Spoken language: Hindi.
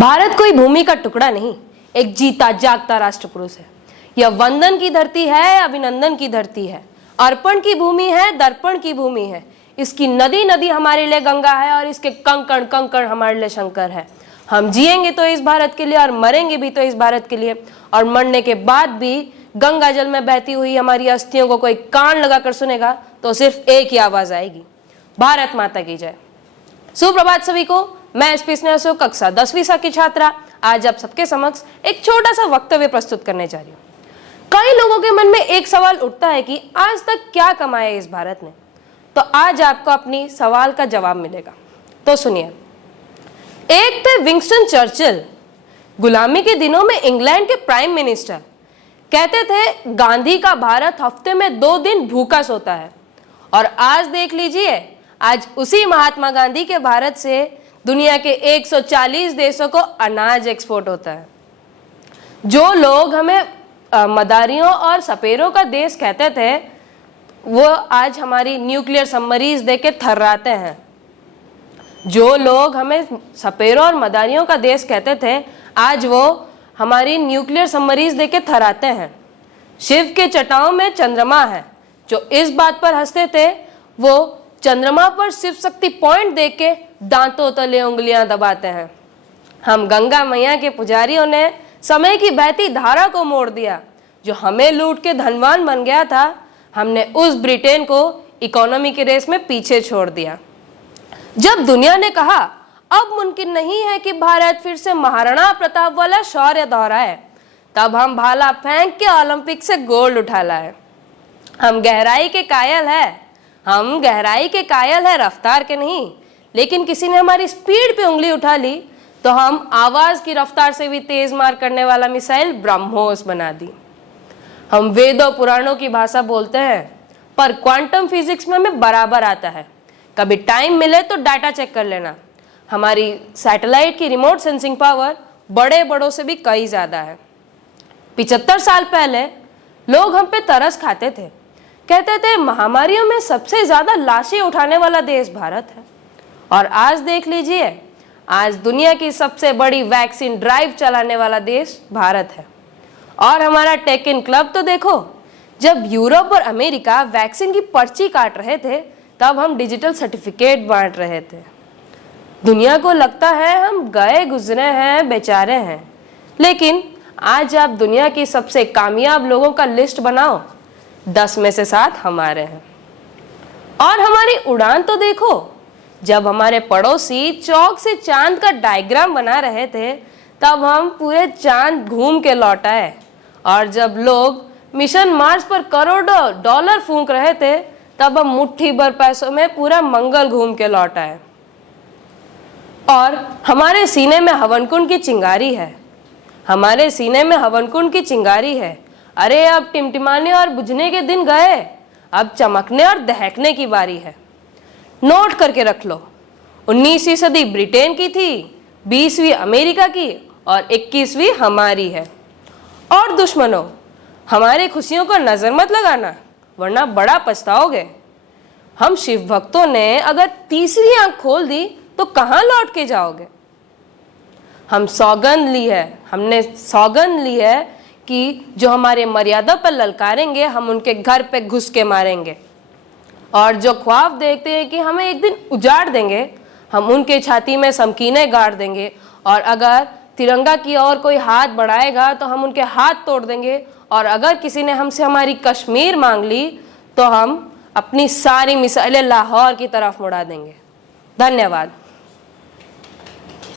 भारत कोई भूमि का टुकड़ा नहीं, एक जीता जागता राष्ट्र पुरुष है। यह वंदन की धरती है, अभिनंदन की धरती है, अर्पण की भूमि है, दर्पण की भूमि है। इसकी नदी नदी हमारे लिए गंगा है और इसके कंकण कंकण हमारे लिए शंकर है। हम जिएंगे तो इस भारत के लिए और मरेंगे भी तो इस भारत के लिए, और मरने के बाद भी गंगा जल में बहती हुई हमारी अस्थियों को कोई कान लगाकर सुनेगा तो सिर्फ एक ही आवाज आएगी, भारत माता की जय। सुप्रभात सभी को, मैं एसपी स्नेहा कक्षा 10वीं सा की छात्रा आज आप सबके समक्ष एक छोटा सा वक्तव्य प्रस्तुत करने जा रही हूँ। कई लोगों के मन में एक सवाल उठता है कि आज तक क्या कमाया इस भारत ने, तो आज आपको अपनी सवाल का जवाब मिलेगा। तो सुनिए, एक थे विंस्टन चर्चिल, गुलामी के दिनों में इंग्लैंड के प्राइम मिनिस्टर। कहते थे गांधी का भारत हफ्ते में 2 दिन भूखा सोता है, और आज देख लीजिए, आज उसी महात्मा गांधी के भारत से दुनिया के 140 देशों को अनाज एक्सपोर्ट होता है। जो लोग हमें मदारियों और सपेरों का देश कहते थे, वो आज हमारी न्यूक्लियर सबमरीज देख के थर्राते हैं। जो लोग हमें सपेरों और मदारियों का देश कहते थे, आज वो हमारी न्यूक्लियर सबमरीज देख के थर्राते हैं। शिव के चटाओं में चंद्रमा है। जो इस बात पर हंसते थे, वो चंद्रमा पर शिव शक्ति पॉइंट देख के दांतों तले उंगलियां दबाते हैं। हम गंगा मैया के पुजारियों ने समय की बहती धारा को मोड़ दिया। जो हमें लूट के धनवान बन गया था, हमने उस ब्रिटेन को इकोनॉमी की रेस में पीछे छोड़ दिया। जब दुनिया ने कहा अब मुमकिन नहीं है कि भारत फिर से महाराणा प्रताप वाला शौर्य दोहराए, तब हम भाला फेंक के ओलंपिक से गोल्ड उठा लाए। हम गहराई के कायल है, रफ्तार के नहीं। लेकिन किसी ने हमारी स्पीड पे उंगली उठा ली तो हम आवाज की रफ्तार से भी तेज मार करने वाला मिसाइल ब्रह्मोस बना दी। हम वेदों पुराणों की भाषा बोलते हैं, पर क्वांटम फिजिक्स में हमें बराबर आता है। कभी टाइम मिले तो डाटा चेक कर लेना। हमारी सैटेलाइट की रिमोट सेंसिंग पावर बड़े बड़ों से भी कई ज्यादा है। 75 साल पहले लोग हम पे तरस खाते थे, कहते थे महामारियों में सबसे ज्यादा लाशें उठाने वाला देश भारत है। और आज देख लीजिए, आज दुनिया की सबसे बड़ी वैक्सीन ड्राइव चलाने वाला देश भारत है। और हमारा टेक इन क्लब तो देखो, जब यूरोप और अमेरिका वैक्सीन की पर्ची काट रहे थे, तब हम डिजिटल सर्टिफिकेट बांट रहे थे। दुनिया को लगता है हम गए गुजरे हैं, बेचारे हैं। लेकिन आज आप दुनिया की सबसे कामयाब लोगों का लिस्ट बनाओ, 10 में से 7 हमारे हैं। और हमारी उड़ान तो देखो, जब हमारे पड़ोसी चौक से चांद का डायग्राम बना रहे थे, तब हम पूरे चांद घूम के लौट आए। और जब लोग मिशन मार्स पर करोड़ों डॉलर फूंक रहे थे, तब हम मुट्ठी भर पैसों में पूरा मंगल घूम के लौट आए। और हमारे सीने में हवन कुंड की चिंगारी है, हमारे सीने में हवन कुंड की चिंगारी है। अरे अब टिमटिमाने और बुझने के दिन गए, अब चमकने और दहकने की बारी है। नोट करके रख लो, 19वीं सदी ब्रिटेन की थी, 20वीं अमेरिका की और 21वीं हमारी है। और दुश्मनों, हमारी खुशियों को नजर मत लगाना, वरना बड़ा पछताओगे। हम शिव भक्तों ने अगर तीसरी आंख खोल दी तो कहां लौट के जाओगे। हमने सौगंध ली है कि जो हमारे मर्यादा पर ललकारेंगे, हम उनके घर पे घुस के मारेंगे। और जो ख्वाब देखते हैं कि हमें एक दिन उजाड़ देंगे, हम उनके छाती में समकीने गाड़ देंगे। और अगर तिरंगा की ओर कोई हाथ बढ़ाएगा तो हम उनके हाथ तोड़ देंगे। और अगर किसी ने हमसे हमारी कश्मीर मांग ली तो हम अपनी सारी मिसाइलें लाहौर की तरफ मुड़ा देंगे। धन्यवाद।